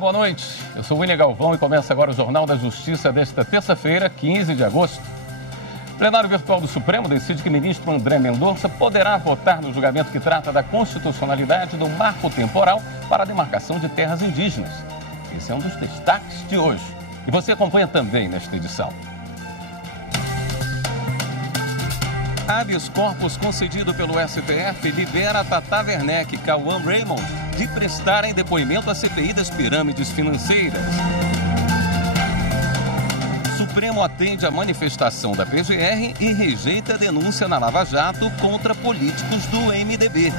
boa noite. Eu sou William Galvão e começa agora o Jornal da Justiça desta terça-feira, 15 de agosto. O plenário virtual do Supremo decide que o ministro André Mendonça poderá votar no julgamento que trata da constitucionalidade do marco temporal para a demarcação de terras indígenas. Esse é um dos destaques de hoje. E você acompanha também nesta edição. Habeas corpus concedido pelo STF libera Tata Werneck e Cauã Raymond de prestarem depoimento à CPI das pirâmides financeiras. Supremo atende à manifestação da PGR e rejeita a denúncia na Lava Jato contra políticos do MDB.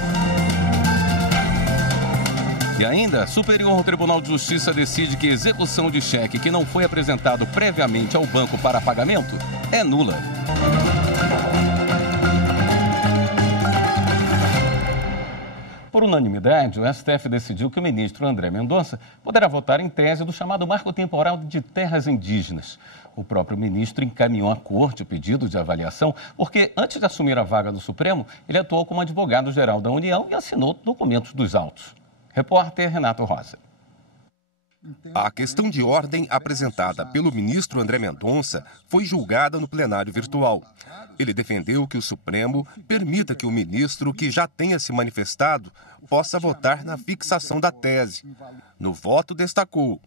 E ainda, Superior Tribunal de Justiça decide que execução de cheque que não foi apresentado previamente ao banco para pagamento é nula. Por unanimidade, o STF decidiu que o ministro André Mendonça poderá votar em tese do chamado Marco Temporal de Terras Indígenas. O próprio ministro encaminhou à corte o pedido de avaliação porque, antes de assumir a vaga do Supremo, ele atuou como advogado-geral da União e assinou documentos dos autos. Repórter Renato Rosa. A questão de ordem apresentada pelo ministro André Mendonça foi julgada no plenário virtual. Ele defendeu que o Supremo permita que o ministro, que já tenha se manifestado, possa votar na fixação da tese. No voto, destacou: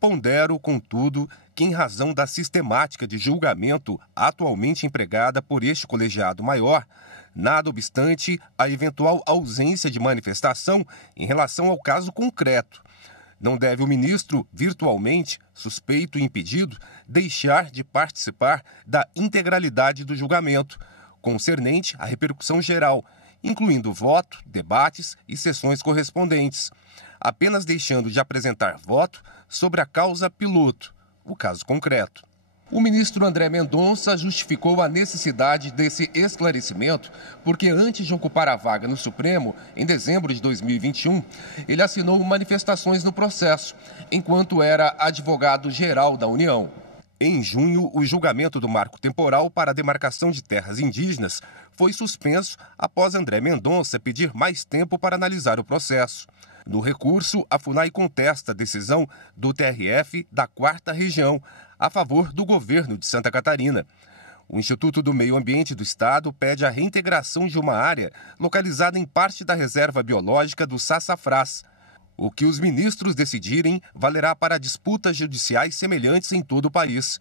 pondero, contudo, que em razão da sistemática de julgamento atualmente empregada por este colegiado maior, nada obstante a eventual ausência de manifestação em relação ao caso concreto, não deve o ministro, virtualmente, suspeito e impedido, deixar de participar da integralidade do julgamento, concernente à repercussão geral, incluindo voto, debates e sessões correspondentes, apenas deixando de apresentar voto sobre a causa piloto, o caso concreto. O ministro André Mendonça justificou a necessidade desse esclarecimento porque, antes de ocupar a vaga no Supremo, em dezembro de 2021, ele assinou manifestações no processo, enquanto era advogado-geral da União. Em junho, o julgamento do marco temporal para a demarcação de terras indígenas foi suspenso após André Mendonça pedir mais tempo para analisar o processo. No recurso, a FUNAI contesta a decisão do TRF da 4ª Região a favor do governo de Santa Catarina. O Instituto do Meio Ambiente do Estado pede a reintegração de uma área localizada em parte da reserva biológica do Sassafrás. O que os ministros decidirem valerá para disputas judiciais semelhantes em todo o país.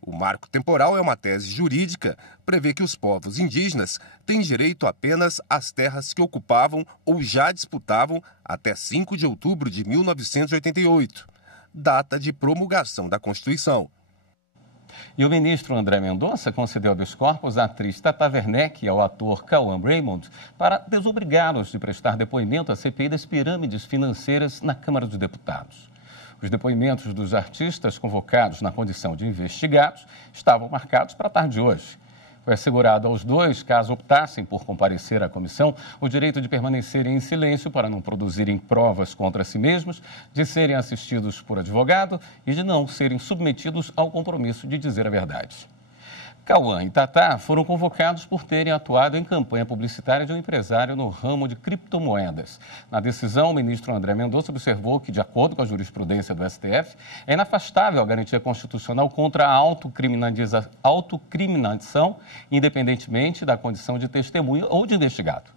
O marco temporal é uma tese jurídica, prevê que os povos indígenas têm direito apenas às terras que ocupavam ou já disputavam até 5 de outubro de 1988, data de promulgação da Constituição. E o ministro André Mendonça concedeu habeas corpus à atriz Tata Werneck e ao ator Cauã Raymond para desobrigá-los de prestar depoimento à CPI das pirâmides financeiras na Câmara dos Deputados. Os depoimentos dos artistas convocados na condição de investigados estavam marcados para a tarde de hoje. Foi assegurado aos dois, caso optassem por comparecer à comissão, o direito de permanecerem em silêncio para não produzirem provas contra si mesmos, de serem assistidos por advogado e de não serem submetidos ao compromisso de dizer a verdade. Cauã e Tata foram convocados por terem atuado em campanha publicitária de um empresário no ramo de criptomoedas. Na decisão, o ministro André Mendonça observou que, de acordo com a jurisprudência do STF, é inafastável a garantia constitucional contra a autocriminalização, independentemente da condição de testemunha ou de investigado.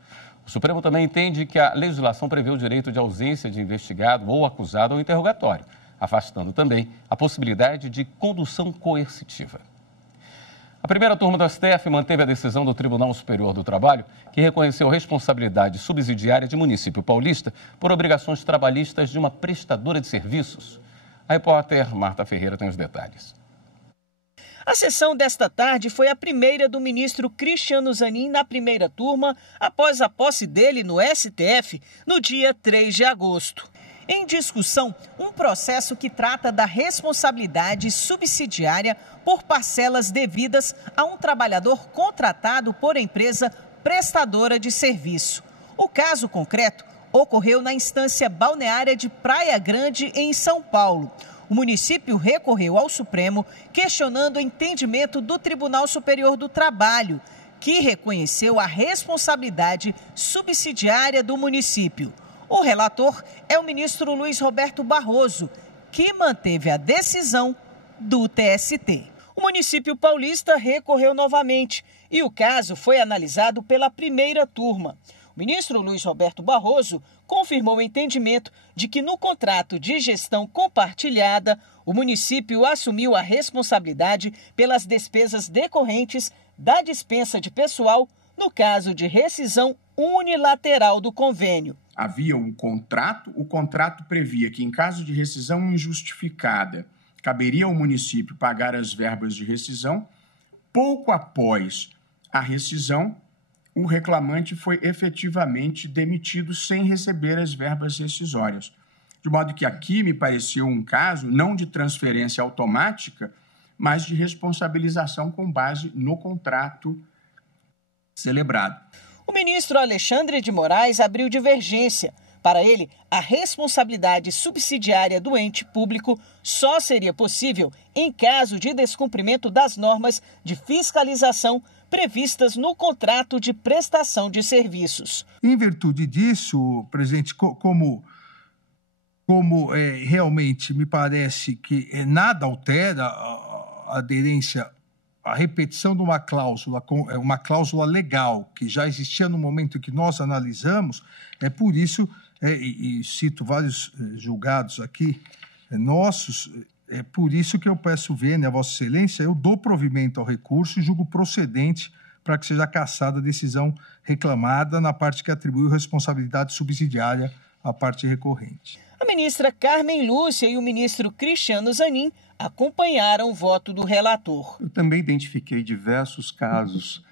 O Supremo também entende que a legislação prevê o direito de ausência de investigado ou acusado ao interrogatório, afastando também a possibilidade de condução coercitiva. A primeira turma do STF manteve a decisão do Tribunal Superior do Trabalho, que reconheceu a responsabilidade subsidiária de município paulista por obrigações trabalhistas de uma prestadora de serviços. A repórter Marta Ferreira tem os detalhes. A sessão desta tarde foi a primeira do ministro Cristiano Zanin na primeira turma, após a posse dele no STF no dia 3 de agosto. Em discussão, um processo que trata da responsabilidade subsidiária por parcelas devidas a um trabalhador contratado por empresa prestadora de serviço. O caso concreto ocorreu na instância balneária de Praia Grande, em São Paulo. O município recorreu ao Supremo, questionando o entendimento do Tribunal Superior do Trabalho, que reconheceu a responsabilidade subsidiária do município. O relator é o ministro Luiz Roberto Barroso, que manteve a decisão do TST. O município paulista recorreu novamente e o caso foi analisado pela primeira turma. O ministro Luiz Roberto Barroso confirmou o entendimento de que no contrato de gestão compartilhada, o município assumiu a responsabilidade pelas despesas decorrentes da dispensa de pessoal no caso de rescisão unilateral do convênio. Havia um contrato, o contrato previa que em caso de rescisão injustificada, caberia ao município pagar as verbas de rescisão. Pouco após a rescisão, o reclamante foi efetivamente demitido sem receber as verbas rescisórias. De modo que aqui me pareceu um caso não de transferência automática, mas de responsabilização com base no contrato celebrado. O ministro Alexandre de Moraes abriu divergência. Para ele, a responsabilidade subsidiária do ente público só seria possível em caso de descumprimento das normas de fiscalização previstas no contrato de prestação de serviços. Em virtude disso, presidente, como realmente me parece que nada altera a aderência, a repetição de uma cláusula legal que já existia no momento em que nós analisamos, é por isso, e cito vários julgados aqui nossos, é por isso que eu peço vênia a Vossa Excelência, eu dou provimento ao recurso e julgo procedente para que seja cassada a decisão reclamada na parte que atribui responsabilidade subsidiária à parte recorrente. A ministra Carmen Lúcia e o ministro Cristiano Zanin acompanharam o voto do relator. Eu também identifiquei diversos casos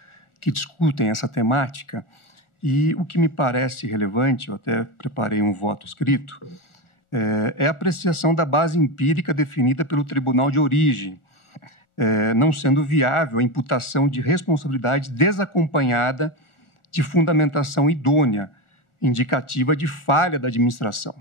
que discutem essa temática e o que me parece relevante, eu até preparei um voto escrito, é a apreciação da base empírica definida pelo Tribunal de Origem, não sendo viável a imputação de responsabilidade desacompanhada de fundamentação idônea, indicativa de falha da administração.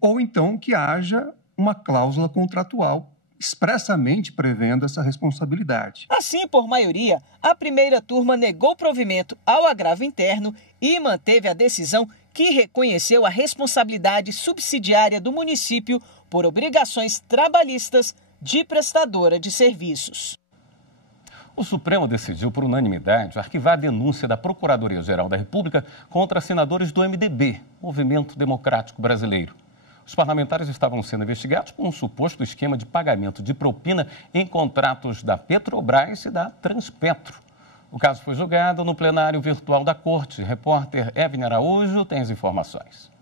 Ou então que haja uma cláusula contratual expressamente prevendo essa responsabilidade. Assim, por maioria, a primeira turma negou provimento ao agravo interno e manteve a decisão que reconheceu a responsabilidade subsidiária do município por obrigações trabalhistas de prestadora de serviços. O Supremo decidiu por unanimidade arquivar a denúncia da Procuradoria-Geral da República contra senadores do MDB, Movimento Democrático Brasileiro. Os parlamentares estavam sendo investigados por um suposto esquema de pagamento de propina em contratos da Petrobras e da Transpetro. O caso foi julgado no plenário virtual da Corte. Repórter Evne Araújo tem as informações.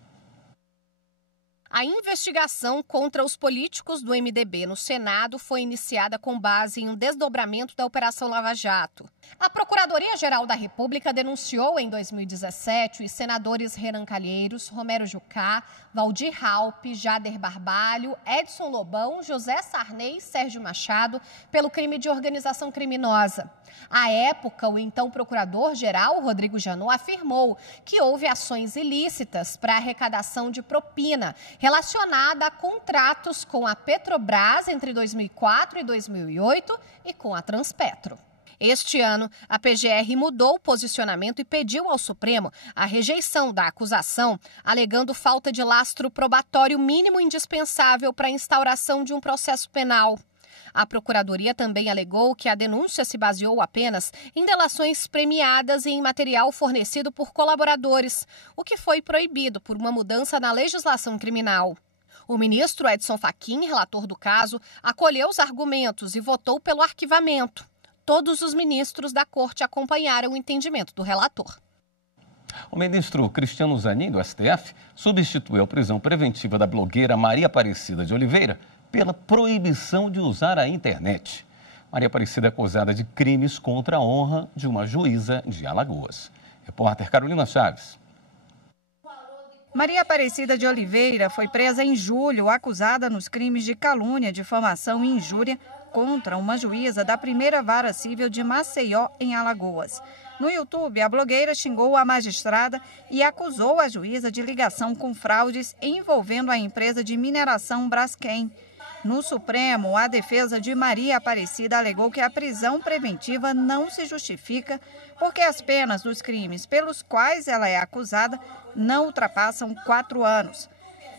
A investigação contra os políticos do MDB no Senado foi iniciada com base em um desdobramento da Operação Lava Jato. A Procuradoria-Geral da República denunciou em 2017 os senadores Renan Calheiros, Romero Jucá, Valdir Raupp, Jader Barbalho, Edson Lobão, José Sarney e Sérgio Machado pelo crime de organização criminosa. À época, o então procurador-geral, Rodrigo Janot, afirmou que houve ações ilícitas para arrecadação de propina relacionada a contratos com a Petrobras entre 2004 e 2008 e com a Transpetro. Este ano, a PGR mudou o posicionamento e pediu ao Supremo a rejeição da acusação, alegando falta de lastro probatório mínimo indispensável para a instauração de um processo penal. A Procuradoria também alegou que a denúncia se baseou apenas em delações premiadas e em material fornecido por colaboradores, o que foi proibido por uma mudança na legislação criminal. O ministro Edson Fachin, relator do caso, acolheu os argumentos e votou pelo arquivamento. Todos os ministros da Corte acompanharam o entendimento do relator. O ministro Cristiano Zanin, do STF, substituiu a prisão preventiva da blogueira Maria Aparecida de Oliveira pela proibição de usar a internet. Maria Aparecida é acusada de crimes contra a honra de uma juíza de Alagoas. Repórter Carolina Chaves. Maria Aparecida de Oliveira foi presa em julho, acusada nos crimes de calúnia, difamação e injúria contra uma juíza da primeira vara civil de Maceió, em Alagoas. No YouTube, a blogueira xingou a magistrada e acusou a juíza de ligação com fraudes envolvendo a empresa de mineração Braskem. No Supremo, a defesa de Maria Aparecida alegou que a prisão preventiva não se justifica porque as penas dos crimes pelos quais ela é acusada não ultrapassam 4 anos.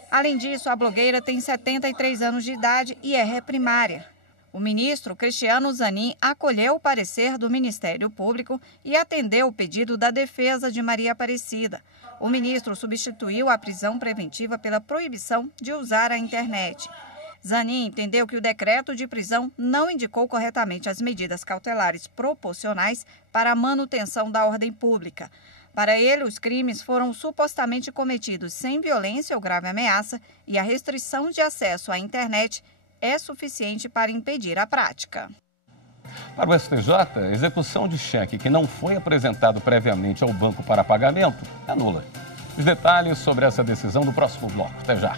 Além disso, a blogueira tem 73 anos de idade e é réprimária. O ministro Cristiano Zanin acolheu o parecer do Ministério Público e atendeu o pedido da defesa de Maria Aparecida. O ministro substituiu a prisão preventiva pela proibição de usar a internet. Zanin entendeu que o decreto de prisão não indicou corretamente as medidas cautelares proporcionais para a manutenção da ordem pública. Para ele, os crimes foram supostamente cometidos sem violência ou grave ameaça e a restrição de acesso à internet é suficiente para impedir a prática. Para o STJ, a execução de cheque que não foi apresentado previamente ao banco para pagamento é nula. Os detalhes sobre essa decisão no próximo bloco. Até já.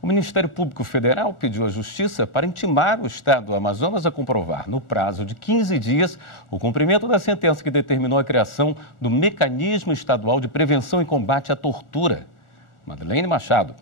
O Ministério Público Federal pediu à Justiça para intimar o Estado do Amazonas a comprovar, no prazo de 15 dias, o cumprimento da sentença que determinou a criação do Mecanismo Estadual de Prevenção e Combate à Tortura. Madeleine Machado.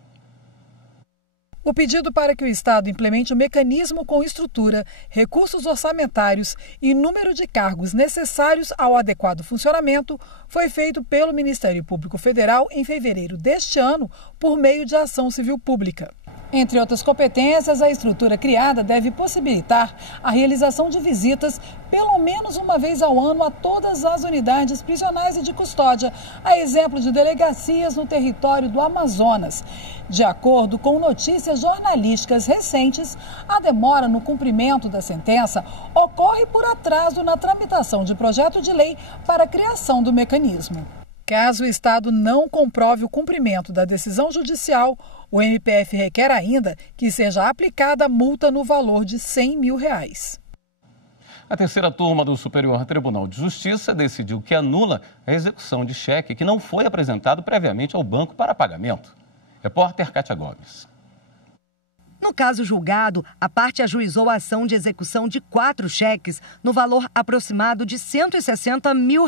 O pedido para que o Estado implemente o mecanismo com estrutura, recursos orçamentários e número de cargos necessários ao adequado funcionamento foi feito pelo Ministério Público Federal em fevereiro deste ano por meio de ação civil pública. Entre outras competências, a estrutura criada deve possibilitar a realização de visitas pelo menos uma vez ao ano a todas as unidades prisionais e de custódia, a exemplo de delegacias no território do Amazonas. De acordo com notícias jornalísticas recentes, a demora no cumprimento da sentença ocorre por atraso na tramitação de projeto de lei para a criação do mecanismo. Caso o Estado não comprove o cumprimento da decisão judicial, o MPF requer ainda que seja aplicada multa no valor de R$100 mil. A terceira turma do Superior Tribunal de Justiça decidiu que anula a execução de cheque que não foi apresentado previamente ao banco para pagamento. Repórter Kátia Gomes. No caso julgado, a parte ajuizou a ação de execução de 4 cheques no valor aproximado de R$160 mil.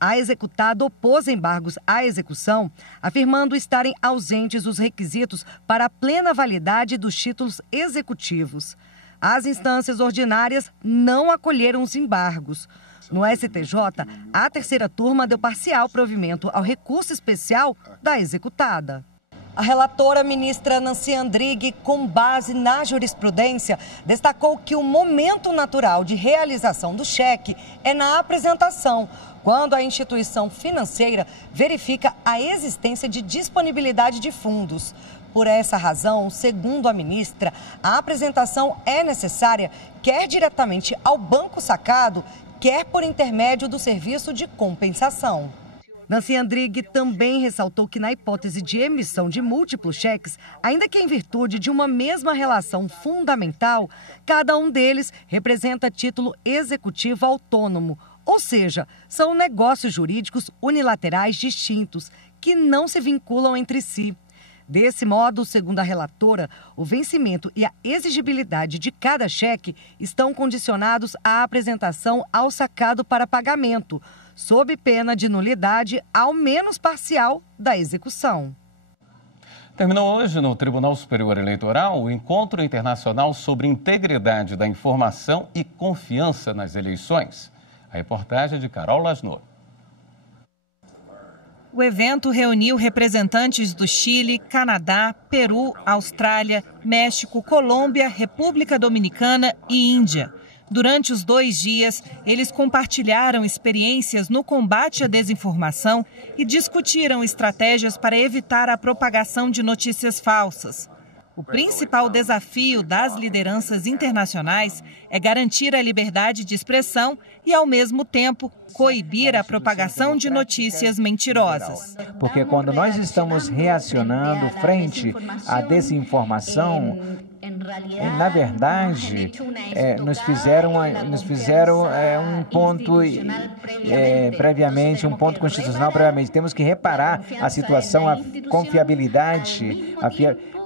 A executada opôs embargos à execução, afirmando estarem ausentes os requisitos para a plena validade dos títulos executivos. As instâncias ordinárias não acolheram os embargos. No STJ, a terceira turma deu parcial provimento ao recurso especial da executada. A relatora ministra Nancy Andrighi, com base na jurisprudência, destacou que o momento natural de realização do cheque é na apresentação, quando a instituição financeira verifica a existência de disponibilidade de fundos. Por essa razão, segundo a ministra, a apresentação é necessária quer diretamente ao banco sacado, quer por intermédio do serviço de compensação. Nancy Andrighi também ressaltou que, na hipótese de emissão de múltiplos cheques, ainda que em virtude de uma mesma relação fundamental, cada um deles representa título executivo autônomo, ou seja, são negócios jurídicos unilaterais distintos, que não se vinculam entre si. Desse modo, segundo a relatora, o vencimento e a exigibilidade de cada cheque estão condicionados à apresentação ao sacado para pagamento, sob pena de nulidade ao menos parcial da execução. Terminou hoje no Tribunal Superior Eleitoral o Encontro Internacional sobre Integridade da Informação e Confiança nas Eleições. A reportagem é de Carol Lasnot. O evento reuniu representantes do Chile, Canadá, Peru, Austrália, México, Colômbia, República Dominicana e Índia. Durante os 2 dias, eles compartilharam experiências no combate à desinformação e discutiram estratégias para evitar a propagação de notícias falsas. O principal desafio das lideranças internacionais é garantir a liberdade de expressão e, ao mesmo tempo, coibir a propagação de notícias mentirosas. Porque quando nós estamos reacionando frente à desinformação, na verdade, nos fizeram um ponto previamente, um ponto constitucional previamente. Temos que reparar a situação, a confiabilidade,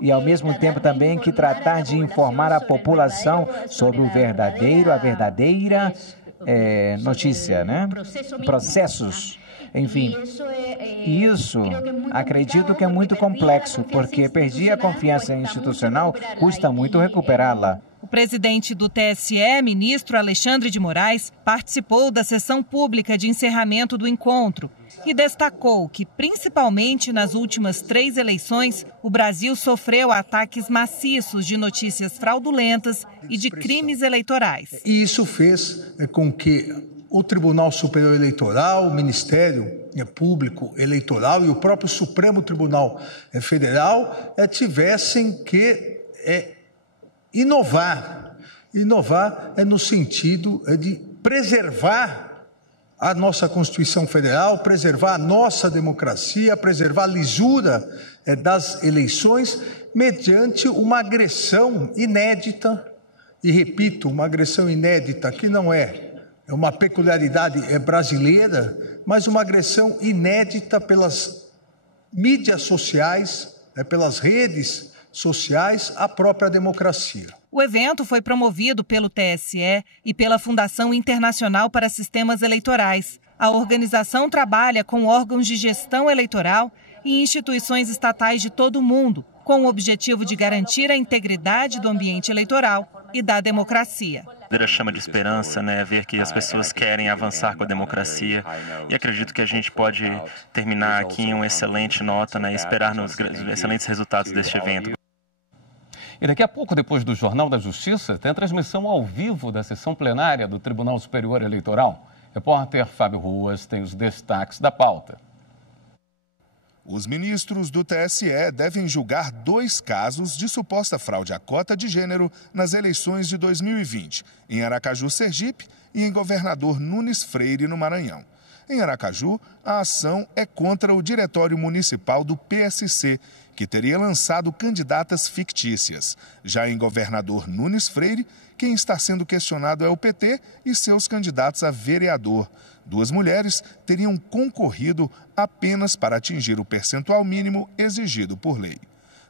e ao mesmo tempo também que tratar de informar a população sobre o verdadeiro, a verdadeira notícia, né? Processos. Enfim, isso acredito que é muito complexo, porque perder a confiança institucional custa muito recuperá-la. O presidente do TSE, ministro Alexandre de Moraes, participou da sessão pública de encerramento do encontro e destacou que, principalmente nas últimas 3 eleições, o Brasil sofreu ataques maciços de notícias fraudulentas e de crimes eleitorais. E isso fez com que o Tribunal Superior Eleitoral, o Ministério Público Eleitoral e o próprio Supremo Tribunal Federal tivessem que inovar. Inovar no sentido de preservar a nossa Constituição Federal, preservar a nossa democracia, preservar a lisura das eleições mediante uma agressão inédita, e repito, uma agressão inédita que não é uma peculiaridade brasileira, mas uma agressão inédita pelas mídias sociais, pelas redes sociais, à própria democracia. O evento foi promovido pelo TSE e pela Fundação Internacional para Sistemas Eleitorais. A organização trabalha com órgãos de gestão eleitoral e instituições estatais de todo o mundo, com o objetivo de garantir a integridade do ambiente eleitoral e da democracia. Chama de esperança, né? Ver que as pessoas querem avançar com a democracia, e acredito que a gente pode terminar aqui em uma excelente nota, né? E esperar nos excelentes resultados deste evento. E daqui a pouco, depois do Jornal da Justiça, tem a transmissão ao vivo da sessão plenária do Tribunal Superior Eleitoral. Repórter Fábio Ruas tem os destaques da pauta. Os ministros do TSE devem julgar 2 casos de suposta fraude à cota de gênero nas eleições de 2020, em Aracaju, Sergipe, e em Governador Nunes Freire, no Maranhão. Em Aracaju, a ação é contra o Diretório Municipal do PSC, que teria lançado candidatas fictícias. Já em Governador Nunes Freire, quem está sendo questionado é o PT e seus candidatos a vereador. 2 mulheres teriam concorrido apenas para atingir o percentual mínimo exigido por lei.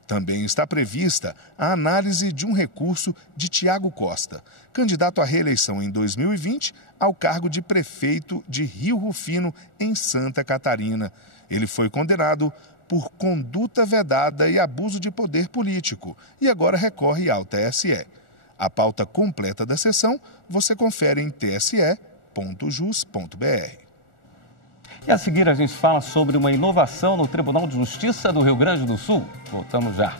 Também está prevista a análise de um recurso de Tiago Costa, candidato à reeleição em 2020 ao cargo de prefeito de Rio Rufino, em Santa Catarina. Ele foi condenado por conduta vedada e abuso de poder político e agora recorre ao TSE. A pauta completa da sessão você confere em tse.jus.br. E a seguir a gente fala sobre uma inovação no Tribunal de Justiça do Rio Grande do Sul. Voltamos já.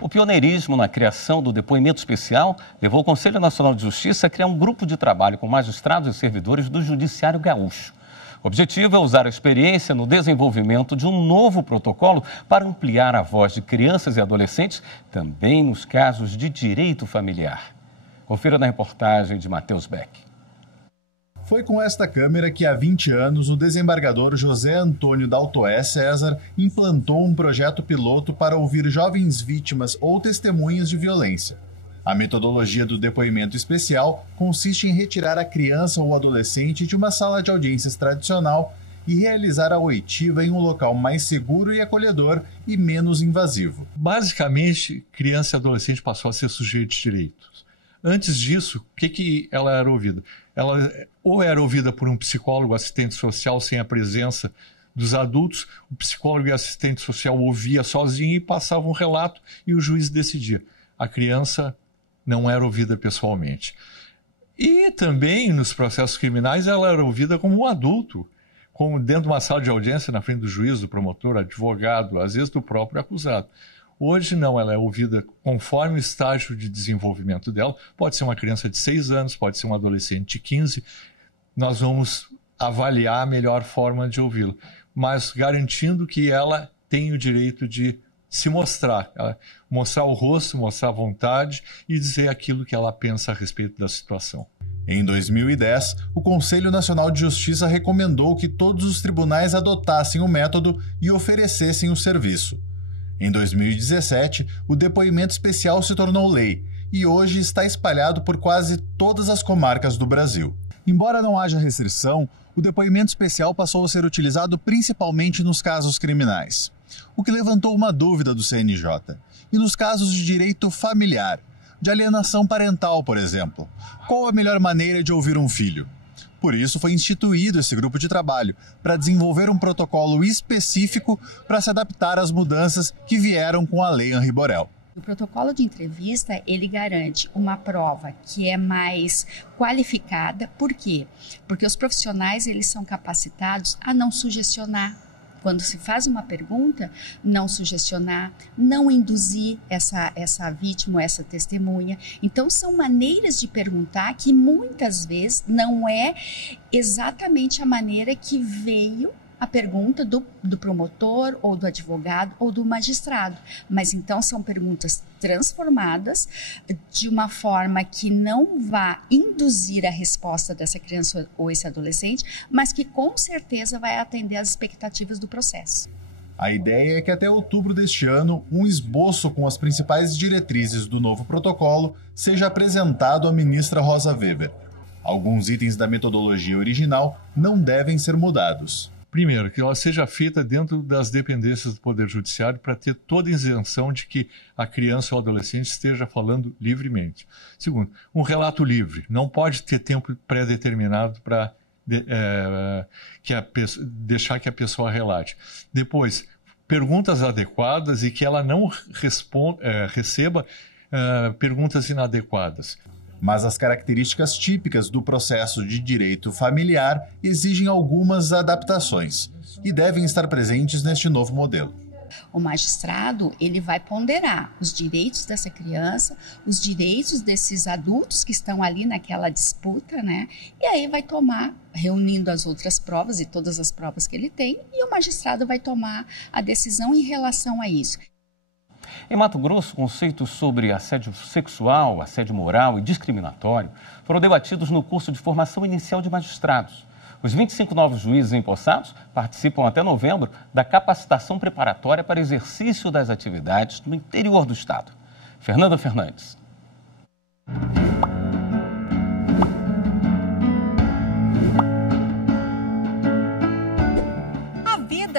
O pioneirismo na criação do depoimento especial levou o Conselho Nacional de Justiça a criar um grupo de trabalho com magistrados e servidores do Judiciário Gaúcho. O objetivo é usar a experiência no desenvolvimento de um novo protocolo para ampliar a voz de crianças e adolescentes, também nos casos de direito familiar. Confira na reportagem de Matheus Beck. Foi com esta câmera que há 20 anos o desembargador José Antônio Daltoé César implantou um projeto piloto para ouvir jovens vítimas ou testemunhas de violência. A metodologia do depoimento especial consiste em retirar a criança ou adolescente de uma sala de audiências tradicional e realizar a oitiva em um local mais seguro e acolhedor e menos invasivo. Basicamente, criança e adolescente passou a ser sujeito de direitos. Antes disso, o que ela era ouvida? Ela ou era ouvida por um psicólogo, assistente social, sem a presença dos adultos, o psicólogo e assistente social ouvia sozinho e passava um relato e o juiz decidia. A criança não era ouvida pessoalmente. E também, nos processos criminais, ela era ouvida como um adulto, como dentro de uma sala de audiência, na frente do juiz, do promotor, advogado, às vezes do próprio acusado. Hoje não, ela é ouvida conforme o estágio de desenvolvimento dela. Pode ser uma criança de 6 anos, pode ser um adolescente de 15. Nós vamos avaliar a melhor forma de ouvi-la, mas garantindo que ela tem o direito de se mostrar, mostrar o rosto, mostrar a vontade e dizer aquilo que ela pensa a respeito da situação. Em 2010, o Conselho Nacional de Justiça recomendou que todos os tribunais adotassem o método e oferecessem o serviço. Em 2017, o depoimento especial se tornou lei e hoje está espalhado por quase todas as comarcas do Brasil. Embora não haja restrição, o depoimento especial passou a ser utilizado principalmente nos casos criminais, o que levantou uma dúvida do CNJ. E nos casos de direito familiar, de alienação parental, por exemplo, qual a melhor maneira de ouvir um filho? Por isso foi instituído esse grupo de trabalho, para desenvolver um protocolo específico para se adaptar às mudanças que vieram com a Lei Henri Borel. O protocolo de entrevista, ele garante uma prova que é mais qualificada. Por quê? Porque os profissionais, eles são capacitados a não sugestionar. Quando se faz uma pergunta, não sugestionar, não induzir essa vítima, essa testemunha. Então, são maneiras de perguntar que muitas vezes não é exatamente a maneira que veio a pergunta do promotor ou do advogado ou do magistrado. Mas então são perguntas transformadas de uma forma que não vá induzir a resposta dessa criança ou esse adolescente, mas que com certeza vai atender às expectativas do processo. A ideia é que até outubro deste ano, um esboço com as principais diretrizes do novo protocolo seja apresentado à ministra Rosa Weber. Alguns itens da metodologia original não devem ser mudados. Primeiro, que ela seja feita dentro das dependências do Poder Judiciário para ter toda a isenção de que a criança ou adolescente esteja falando livremente. Segundo, um relato livre. Não pode ter tempo pré-determinado para deixar que a pessoa relate. Depois, perguntas adequadas e que ela não receba perguntas inadequadas. Mas as características típicas do processo de direito familiar exigem algumas adaptações e devem estar presentes neste novo modelo. O magistrado, ele vai ponderar os direitos dessa criança, os direitos desses adultos que estão ali naquela disputa, né? E aí vai tomar, reunindo as outras provas e todas as provas que ele tem, e o magistrado vai tomar a decisão em relação a isso. Em Mato Grosso, conceitos sobre assédio sexual, assédio moral e discriminatório foram debatidos no curso de formação inicial de magistrados. Os 25 novos juízes empossados participam até novembro da capacitação preparatória para exercício das atividades no interior do estado. Fernanda Fernandes.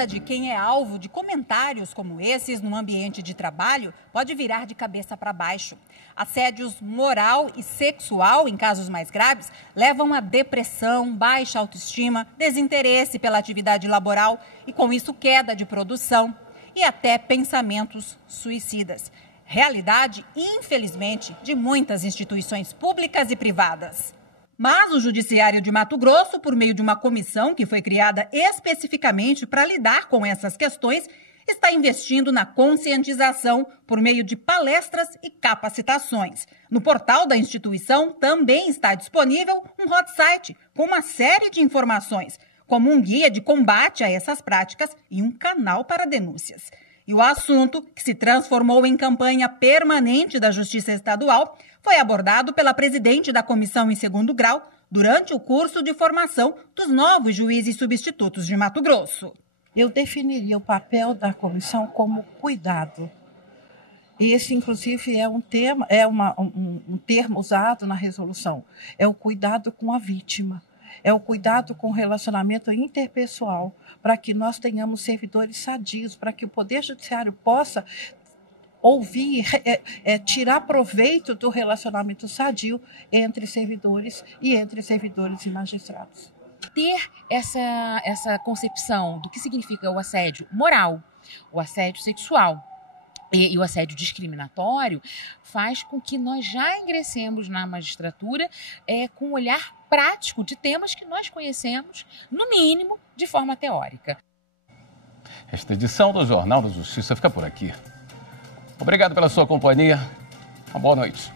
De quem é alvo de comentários como esses no ambiente de trabalho pode virar de cabeça para baixo. Assédios moral e sexual, em casos mais graves, levam a depressão, baixa autoestima, desinteresse pela atividade laboral e, com isso, queda de produção e até pensamentos suicidas. Realidade, infelizmente, de muitas instituições públicas e privadas. Mas o Judiciário de Mato Grosso, por meio de uma comissão que foi criada especificamente para lidar com essas questões, está investindo na conscientização por meio de palestras e capacitações. No portal da instituição também está disponível um hot site com uma série de informações, como um guia de combate a essas práticas e um canal para denúncias. E o assunto, que se transformou em campanha permanente da Justiça Estadual, foi abordado pela presidente da comissão em segundo grau durante o curso de formação dos novos juízes substitutos de Mato Grosso. Eu definiria o papel da comissão como cuidado. Esse, inclusive, é um termo usado na resolução. É o cuidado com a vítima. É o cuidado com o relacionamento interpessoal, para que nós tenhamos servidores sadios, para que o Poder Judiciário possa ouvir, tirar proveito do relacionamento sadio entre servidores e magistrados. Ter essa concepção do que significa o assédio moral, o assédio sexual e o assédio discriminatório faz com que nós já ingressemos na magistratura com um olhar prático de temas que nós conhecemos, no mínimo, de forma teórica. Esta edição do Jornal da Justiça fica por aqui. Obrigado pela sua companhia. Uma boa noite.